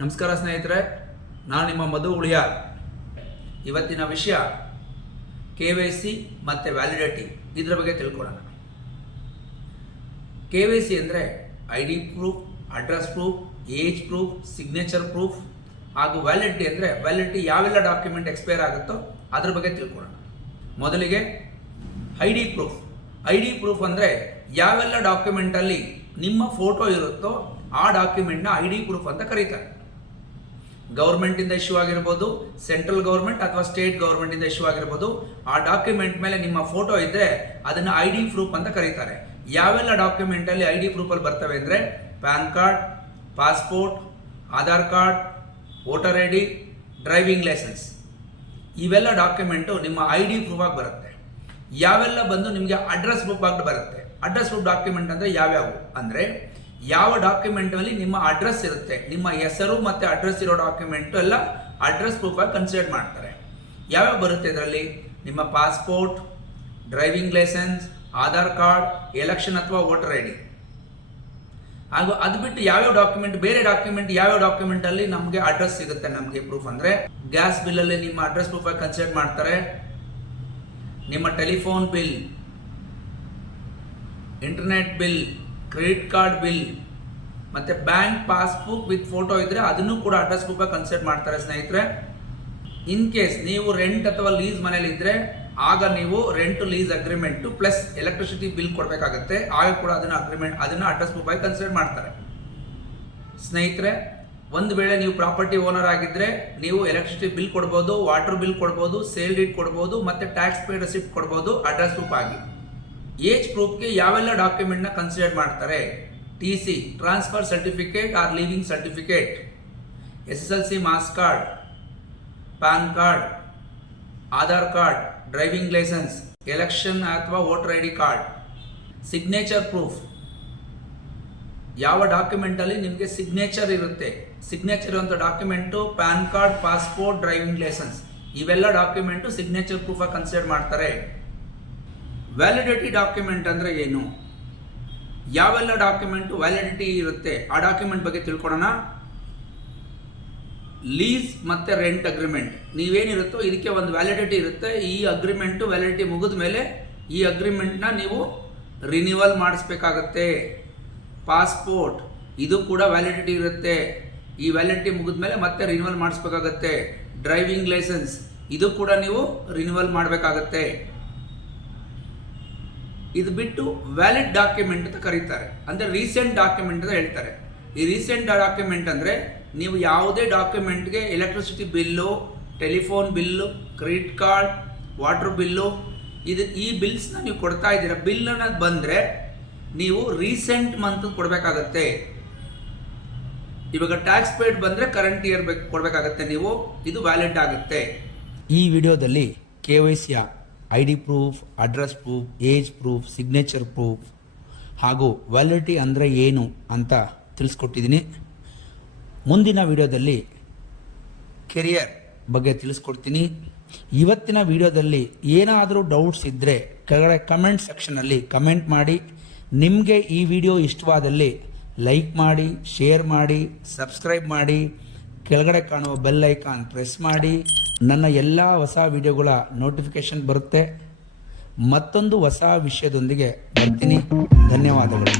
ನಮಸ್ಕಾರ ಸ್ನೇಹಿತರೆ, ನಾನು ನಿಮ್ಮ ಮಧು ಉಳಿಯಾರ್. ಇವತ್ತಿನ ವಿಷಯ KYC ಮತ್ತು ವ್ಯಾಲಿಡಿಟಿ, ಇದರ ಬಗ್ಗೆ ತಿಳ್ಕೊಳ್ಳೋಣ. KYC ಅಂದರೆ ID proof, address proof, age proof, signature proof. ಹಾಗೂ ವ್ಯಾಲಿಡಿಟಿ ಅಂದರೆ ವ್ಯಾಲಿಡಿಟಿ ಯಾವೆಲ್ಲ ಡಾಕ್ಯುಮೆಂಟ್ ಎಕ್ಸ್ಪೈರ್ ಆಗುತ್ತೋ ಅದ್ರ ಬಗ್ಗೆ ತಿಳ್ಕೊಳ್ಳೋಣ. ಮೊದಲಿಗೆ ID ಪ್ರೂಫ್. ID ಪ್ರೂಫ್ ಅಂದರೆ ಯಾವೆಲ್ಲ ಡಾಕ್ಯುಮೆಂಟಲ್ಲಿ ನಿಮ್ಮ ಫೋಟೋ ಇರುತ್ತೋ ಆ ಡಾಕ್ಯುಮೆಂಟ್ನ ID ಪ್ರೂಫ್ ಅಂತ ಕರೀತಾರೆ. ಗೌರ್ಮೆಂಟಿಂದ ಇಶ್ಯೂ ಆಗಿರ್ಬೋದು, ಸೆಂಟ್ರಲ್ ಗೌರ್ಮೆಂಟ್ ಅಥವಾ ಸ್ಟೇಟ್ ಗೌರ್ಮೆಂಟಿಂದ ಇಶ್ಯೂ ಆಗಿರ್ಬೋದು. ಆ ಡಾಕ್ಯುಮೆಂಟ್ ಮೇಲೆ ನಿಮ್ಮ ಫೋಟೋ ಇದ್ದರೆ ಅದನ್ನು ID ಪ್ರೂಫ್ ಅಂತ ಕರೀತಾರೆ. ಯಾವೆಲ್ಲ ಡಾಕ್ಯುಮೆಂಟಲ್ಲಿ ID ಪ್ರೂಫಲ್ಲಿ ಬರ್ತವೆ ಅಂದರೆ PAN card, passport, Aadhaar card, voter ID, driving licence. ಇವೆಲ್ಲ ಡಾಕ್ಯುಮೆಂಟು ನಿಮ್ಮ ID ಪ್ರೂಫ್ ಆಗಿ ಬರುತ್ತೆ. ಯಾವೆಲ್ಲ ಬಂದು ನಿಮಗೆ ಅಡ್ರೆಸ್ ಪ್ರೂಫ್ ಆಗಿ ಬರುತ್ತೆ. ಅಡ್ರೆಸ್ ಪ್ರೂಫ್ ಡಾಕ್ಯುಮೆಂಟ್ ಅಂದರೆ ಯಾವ್ಯಾವು ಅಂದರೆ ಯಾವ ಡಾಕ್ಯುಮೆಂಟಲ್ಲಿ ನಿಮ್ಮ ಅಡ್ರೆಸ್ ಇರುತ್ತೆ, ನಿಮ್ಮ ಹೆಸರು ಮತ್ತು ಅಡ್ರೆಸ್ ಇರೋ ಡಾಕ್ಯುಮೆಂಟು ಎಲ್ಲ ಅಡ್ರೆಸ್ ಪ್ರೂಫ್ ಆಗಿ ಕನ್ಸಿಡರ್ ಮಾಡ್ತಾರೆ. ಯಾವ್ಯಾವ ಬರುತ್ತೆ ಇದರಲ್ಲಿ? ನಿಮ್ಮ passport, driving licence, Aadhaar card, election ಅಥವಾ ವೋಟರ್ ID. ಹಾಗೂ ಅದು ಬಿಟ್ಟು ಯಾವ್ಯಾವ ಡಾಕ್ಯುಮೆಂಟ್, ಬೇರೆ ಡಾಕ್ಯುಮೆಂಟ್ ಯಾವ್ಯಾವ ಡಾಕ್ಯುಮೆಂಟಲ್ಲಿ ನಮಗೆ ಅಡ್ರೆಸ್ ಸಿಗುತ್ತೆ ನಮಗೆ ಪ್ರೂಫ್ ಅಂದರೆ ಗ್ಯಾಸ್ ಬಿಲ್ಲಲ್ಲಿ ನಿಮ್ಮ ಅಡ್ರೆಸ್ ಪ್ರೂಫ್ ಆಗಿ ಕನ್ಸಿಡರ್ ಮಾಡ್ತಾರೆ. ನಿಮ್ಮ telephone bill, internet bill, credit card bill ಮತ್ತು ಬ್ಯಾಂಕ್ ಪಾಸ್ಬುಕ್ ವಿತ್ ಫೋಟೋ ಇದ್ದರೆ ಅದನ್ನು ಕೂಡ ಅಡ್ರೆಸ್ ಪ್ರೂಫ್ ಆಗಿ ಕನ್ಸಿಡರ್ ಮಾಡ್ತಾರೆ ಸ್ನೇಹಿತರೆ. ಇನ್ ಕೇಸ್ ನೀವು ರೆಂಟ್ ಅಥವಾ ಲೀಸ್ ಮನೇಲಿ ಇದ್ದರೆ ಆಗ ನೀವು rent lease agreement plus electricity bill ಕೊಡಬೇಕಾಗುತ್ತೆ. ಆಗ ಕೂಡ ಅದನ್ನು ಅಡ್ರೆಸ್ ಪ್ರೂಫ್ ಆಗಿ ಕನ್ಸಿಡರ್ ಮಾಡ್ತಾರೆ. ಸ್ನೇಹಿತರೆ, ಒಂದು ವೇಳೆ ನೀವು ಪ್ರಾಪರ್ಟಿ ಓನರ್ ಆಗಿದ್ದರೆ ನೀವು ಎಲೆಕ್ಟ್ರಿಸಿಟಿ ಬಿಲ್ ಕೊಡ್ಬೋದು, ವಾಟರ್ ಬಿಲ್ ಕೊಡ್ಬೋದು, ಸೇಲ್ ಡೀಡ್ ಕೊಡ್ಬೋದು ಮತ್ತು ಟ್ಯಾಕ್ಸ್ ಪೇ ರಿಸಿಪ್ಟ್ ಕೊಡ್ಬೋದು ಅಡ್ರೆಸ್ ಪ್ರೂಫ್ ಆಗಿ. ಏಜ್ ಪ್ರೂಫ್ಗೆ ಯಾವೆಲ್ಲ ಡಾಕ್ಯುಮೆಂಟ್ನ ಕನ್ಸಿಡರ್ ಮಾಡ್ತಾರೆ? TC, transfer certificate or leaving certificate, SSLC marks card, pan card, Aadhaar card, driving licence, election ಅಥವಾ voter ID card. Signature proof, ಯಾವ ಡಾಕ್ಯುಮೆಂಟಲ್ಲಿ ನಿಮಗೆ ಸಿಗ್ನೇಚರ್ ಇರುತ್ತೆ, ಸಿಗ್ನೇಚರ್ ಇರುವಂಥ document pan card, passport, driving licence. ಇವೆಲ್ಲ ಡಾಕ್ಯುಮೆಂಟು ಸಿಗ್ನೇಚರ್ ಪ್ರೂಫ್ ಆಗಿ consider ಮಾಡ್ತಾರೆ. Validity document ಅಂದರೆ ಏನು? ಯಾವೆಲ್ಲ ಡಾಕ್ಯುಮೆಂಟು ವ್ಯಾಲಿಡಿಟಿ ಇರುತ್ತೆ ಆ ಡಾಕ್ಯುಮೆಂಟ್ ಬಗ್ಗೆ ತಿಳ್ಕೊಳ್ಳೋಣ. ಲೀಸ್ ಮತ್ತು ರೆಂಟ್ ಅಗ್ರಿಮೆಂಟ್ ನೀವೇನಿರುತ್ತೋ ಇದಕ್ಕೆ ಒಂದು ವ್ಯಾಲಿಡಿಟಿ ಇರುತ್ತೆ. ಈ ಅಗ್ರಿಮೆಂಟು ವ್ಯಾಲಿಡಿಟಿ ಮುಗಿದ ಮೇಲೆ ಈ ಅಗ್ರಿಮೆಂಟ್ನ ನೀವು ರಿನ್ಯೂವಲ್ ಮಾಡಿಸ್ಬೇಕಾಗತ್ತೆ. ಪಾಸ್ಪೋರ್ಟ್, ಇದು ಕೂಡ ವ್ಯಾಲಿಡಿಟಿ ಇರುತ್ತೆ. ಈ ವ್ಯಾಲಿಡಿಟಿ ಮುಗಿದ ಮೇಲೆ ಮತ್ತೆ ರಿನ್ಯೂವಲ್ ಮಾಡಿಸ್ಬೇಕಾಗತ್ತೆ. ಡ್ರೈವಿಂಗ್ ಲೈಸೆನ್ಸ್, ಇದು ಕೂಡ ನೀವು ರಿನ್ಯೂವಲ್ ಮಾಡಬೇಕಾಗತ್ತೆ. ಇದು ಬಿಟ್ಟು ವ್ಯಾಲಿಡ್ ಡಾಕ್ಯುಮೆಂಟ್ ಅಂತ ಕರೀತಾರೆ, ಅಂದರೆ ರೀಸೆಂಟ್ ಡಾಕ್ಯುಮೆಂಟ್ ಅಂತ ಹೇಳ್ತಾರೆ. ಈ ರೀಸೆಂಟ್ ಡಾಕ್ಯುಮೆಂಟ್ ಅಂದರೆ ನೀವು ಯಾವುದೇ ಡಾಕ್ಯುಮೆಂಟ್ಗೆ electricity bill, telephone bill, credit card, water bill, ಈ ಬಿಲ್ಸ್ನ ನೀವು ಕೊಡ್ತಾ ಇದ್ದೀರಾ. ಬಿಲ್ ಅನ್ನೋದು ಬಂದರೆ ನೀವು ರೀಸೆಂಟ್ ಮಂತ್ ಕೊಡಬೇಕಾಗತ್ತೆ. ಇವಾಗ ಟ್ಯಾಕ್ಸ್ ಪೇಡ್ ಬಂದರೆ ಕರೆಂಟ್ ಇಯರ್ ಕೊಡಬೇಕಾಗತ್ತೆ ನೀವು. ಇದು ವ್ಯಾಲಿಡ್ ಆಗುತ್ತೆ. ಈ ವಿಡಿಯೋದಲ್ಲಿ KYCಯ ID proof, address proof, age proof, signature proof ಹಾಗೂ ವ್ಯಾಲಿಡಿಟಿ ಅಂದರೆ ಏನು ಅಂತ ತಿಳಿಸ್ಕೊಟ್ಟಿದ್ದೀನಿ. ಮುಂದಿನ ವಿಡಿಯೋದಲ್ಲಿ ಕೆರಿಯರ್ ಬಗ್ಗೆ ತಿಳಿಸ್ಕೊಡ್ತೀನಿ. ಇವತ್ತಿನ ವಿಡಿಯೋದಲ್ಲಿ ಏನಾದರೂ ಡೌಟ್ಸ್ ಇದ್ದರೆ ಕೆಳಗಡೆ ಕಮೆಂಟ್ ಸೆಕ್ಷನಲ್ಲಿ ಕಮೆಂಟ್ ಮಾಡಿ. ನಿಮಗೆ ಈ ವಿಡಿಯೋ ಇಷ್ಟವಾದಲ್ಲಿ ಲೈಕ್ ಮಾಡಿ, ಶೇರ್ ಮಾಡಿ, ಸಬ್ಸ್ಕ್ರೈಬ್ ಮಾಡಿ, ಕೆಳಗಡೆ ಕಾಣುವ ಬೆಲ್ ಐಕಾನ್ ಪ್ರೆಸ್ ಮಾಡಿ. ನನ್ನ ಎಲ್ಲ ಹೊಸ ವಿಡಿಯೋಗಳ ನೋಟಿಫಿಕೇಷನ್ ಬರುತ್ತೆ. ಮತ್ತೊಂದು ಹೊಸ ವಿಷಯದೊಂದಿಗೆ ಬರ್ತೀನಿ. ಧನ್ಯವಾದಗಳು.